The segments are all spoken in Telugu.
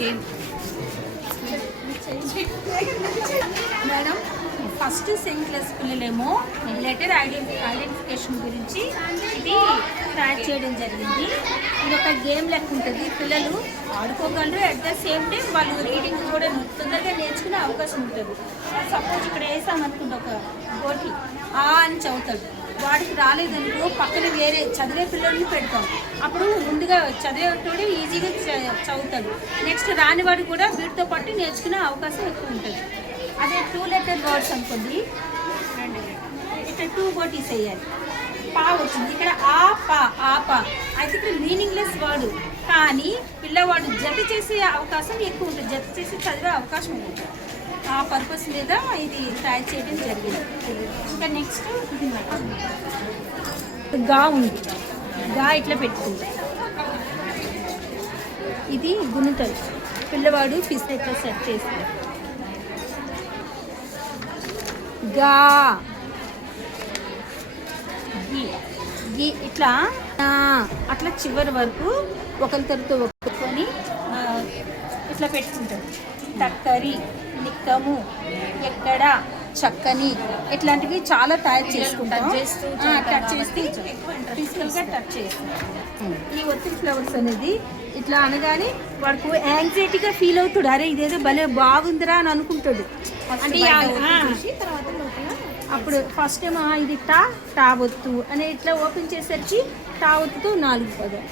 Game. Madam first second class పిల్లలేమో లెటర్ ఐడెంటిఫికేషన్ గురించి ఇది తయారు చేయడం జరిగింది. ఇది ఒక గేమ్ లెక్క ఉంటుంది. పిల్లలు ఆడుకోగలరు, అట్ ద సేమ్ టైం వాళ్ళు రీడింగ్ కూడా తొందరగా నేర్చుకునే అవకాశం ఉంటుంది. సపోజ్ ఇక్కడ వేసామనుకుంటే ఒక గోటి అని చదువుతాడు, వాడికి రాలేదనుకో పక్కన వేరే చదివే పిల్లల్ని పెడతాం. అప్పుడు ముందుగా చదివేటోడు ఈజీగా చదువుతాడు. నెక్స్ట్ రాని వాడు కూడా వీటితో పాటు నేర్చుకునే అవకాశం ఎక్కువ ఉంటుంది. అదే 2 లెటర్ వర్డ్స్ అనుకోండి, ఇక్కడ 2 గోటీస్ వేయాలి. పా వచ్చింది ఇక్కడ ఆ పా అయితే ఇక్కడ మీనింగ్లెస్ వర్డ్, కానీ పిల్లవాడు జత చేసే అవకాశం ఎక్కువ ఉంటుంది, జత చేసి చదివే అవకాశం ఉంటుంది. ఆ పర్పస్ మీద ఇది తయారు చేయడం జరిగింది. ఇంకా నెక్స్ట్ ఇది గా ఉంది, గా ఇట్లా పెట్టుకుంది. ఇది గుణితలు, పిల్లవాడు ఫిస్ ఎట్లా సెట్ చేస్తాడు. గా గి ఇట్లా అట్లా చివరి వరకు ఒకరి తరతో ఒప్పుకొని ఇట్లా పెట్టుకుంటాడు. టక్కరి, నిక్కము, ఎక్కడ, చక్కని ఇట్లాంటివి చాలా తయారు చేసుకుంటాం. టచ్ చేస్తే ఫిజికల్గా టచ్ చేస్తాం. ఈ ఒత్తిడి ఫ్లవర్స్ అనేది ఇట్లా అనగానే వాడికి యాంగ్జైటీగా ఫీల్ అవుతాడు. అరే ఇదేదో భలే బాగుందిరా అని అనుకుంటాడు. అంటే అప్పుడు ఫస్ట్ ఏమో ఇది టా ఒత్తు అని ఇట్లా ఓపెన్ చేసరికి టా ఒత్తుతో 4 పదాలు.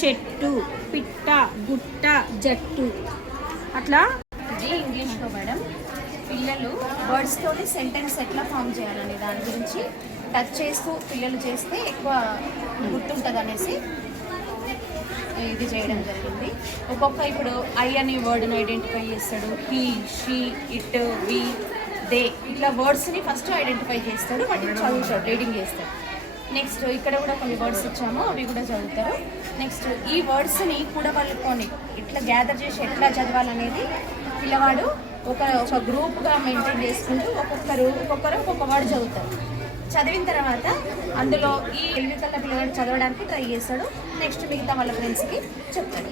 చెట్టు, పిట్ట, గుట్ట, జట్టు అట్లా. ఇది ఇంగ్లీష్లో మేడం పిల్లలు వర్డ్స్ తోటి సెంటెన్స్ ఎట్లా ఫామ్ చేయాలనే దాని గురించి టచ్ చేస్తూ పిల్లలు చేస్తే ఎక్కువ గుర్తుంటుంది అనేసి ఇది చేయడం జరిగింది. ఒక్కొక్క ఇప్పుడు ఐ అనే వర్డ్ని ఐడెంటిఫై చేస్తాడు. He, she, it, we, they ఇట్లా వర్డ్స్ని ఫస్ట్ ఐడెంటిఫై చేస్తాడు, వాటిని చదువుతాడు, రీడింగ్ చేస్తాడు. నెక్స్ట్ ఇక్కడ కూడా కొన్ని వర్డ్స్ ఇచ్చాము, అవి కూడా చదువుతారు. నెక్స్ట్ ఈ వర్డ్స్ని కూడా వాళ్ళుకొని ఇట్లా గ్యాదర్ చేసి ఎట్లా చదవాలనేది పిల్లవాడు ఒక గ్రూప్గా మెయింటైన్ చేసుకుంటూ ఒక్కొక్కరు ఒక్కొక్క వర్డ్ చదువుతారు. చదివిన తర్వాత అందులో ఈ ఎలివికల్లా పిల్లవాడు చదవడానికి ట్రై చేస్తాడు. నెక్స్ట్ మిగతా వాళ్ళ ఫ్రెండ్స్కి చెప్తాడు.